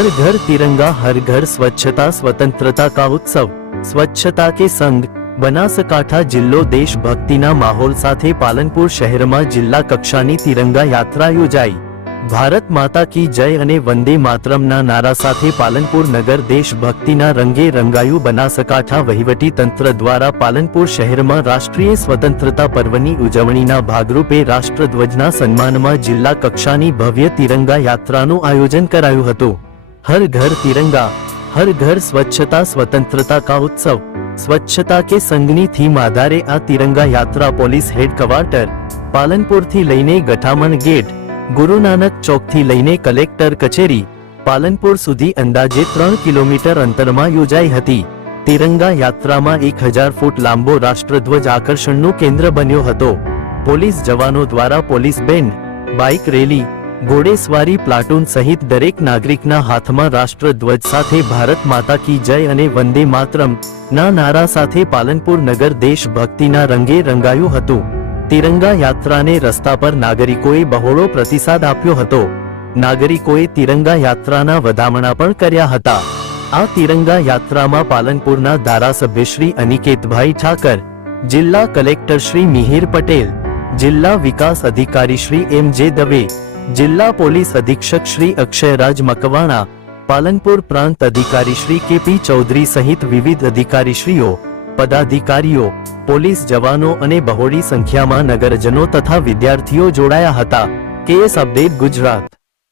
हर घर तिरंगा हर घर स्वच्छता स्वतंत्रता का उत्सव स्वच्छता के संग बनासकांठा जिल्लो देशभक्तिना माहोल साथे पालनपुर शહેરમાં જિલ્લા કક્ષાની તિરંગા યાત્રા યોજાઈ। ભારત માતા કી જય અને વંદે માતરમના નારા સાથે પાલનપુર નગર દેશભક્તિના રંગે રંગાયું। બનાસકાંઠા વહીવટી તંત્ર દ્વારા પાલનપુર શહેરમાં રાષ્ટ્રીય સ્વતંત્રતા પર્વની ઉજવણીના ભાગરૂપે રાષ્ટ્રધ્વજના સન્માનમાં જિલ્લા કક્ષાની ભવ્ય તિરંગા યાત્રાનું આયોજન કરાયું હતું। हर घर तिरंगा हर घर स्वच्छता स्वतंत्रता का उत्सव स्वच्छता के संगनी थीम आधारे आ तिरंगा यात्रा पोलीस हेडक्वार्टर पालनपुर थी लईने गठामण गेट गुरु नानक चौक थी लईने कलेक्टर कचेरी पालनपुर सुधी अंदाजे 3 किलोमीटर अंतर में योजाई हती। तिरंगा यात्रा में 1000 फूट लांबो राष्ट्रध्वज आकर्षणनुं केंद्र बन्यो हतो। पोलीस जवानों द्वारा पोलीस बेंड बाइक रेली घोड़ेसवारी प्लाटून सहित दरेक नागरिकना हाथमां राष्ट्रध्वज साथे भारत माता की जय अने वंदे मातरम ना नारा साथे पालनपुर नगर देशभक्तिना रंगे रंगायुं हतुं। तिरंगा यात्राने रस्ता पर नागरिकोए बहोळो प्रतिसाद आप्यो हतो। नागरिकोए तिरंगा यात्राना वधामणा पण कर्या हता। आ तिरंगा यात्रामां पालनपुरना धारासभ्य श्री अनिकेतभाई ठाकर, जिल्ला कलेक्टर श्री मिहिर पटेल, जिल्ला विकास अधिकारी श्री एम.जे. दवे, जिला पोलीस अधीक्षक श्री अक्षयराज मकवाणा, पालनपुर प्रांत अधिकारी श्री के.पी. चौधरी सहित विविध अधिकारीश्रीओ, पदाधिकारीओ, पोलीस जवानों अने बहोળી સંખ્યામાં નગરજનો તથા વિદ્યાર્થીઓ જોડાયા હતા। KS update Gujarat.